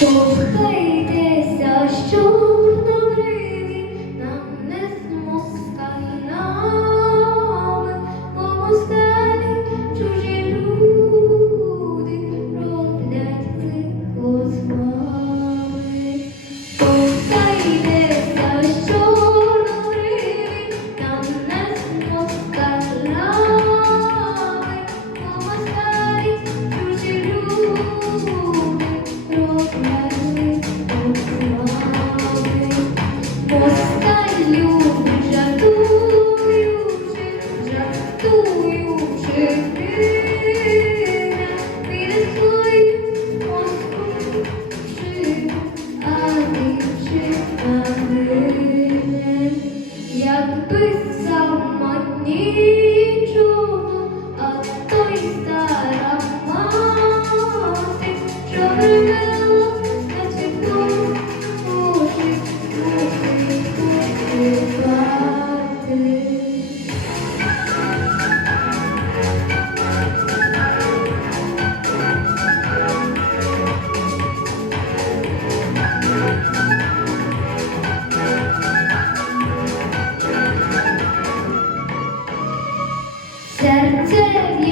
Штовхайтеся, щур добриви, нам не змускай нами, чужі люди, роблять тихо. Thank you. take you.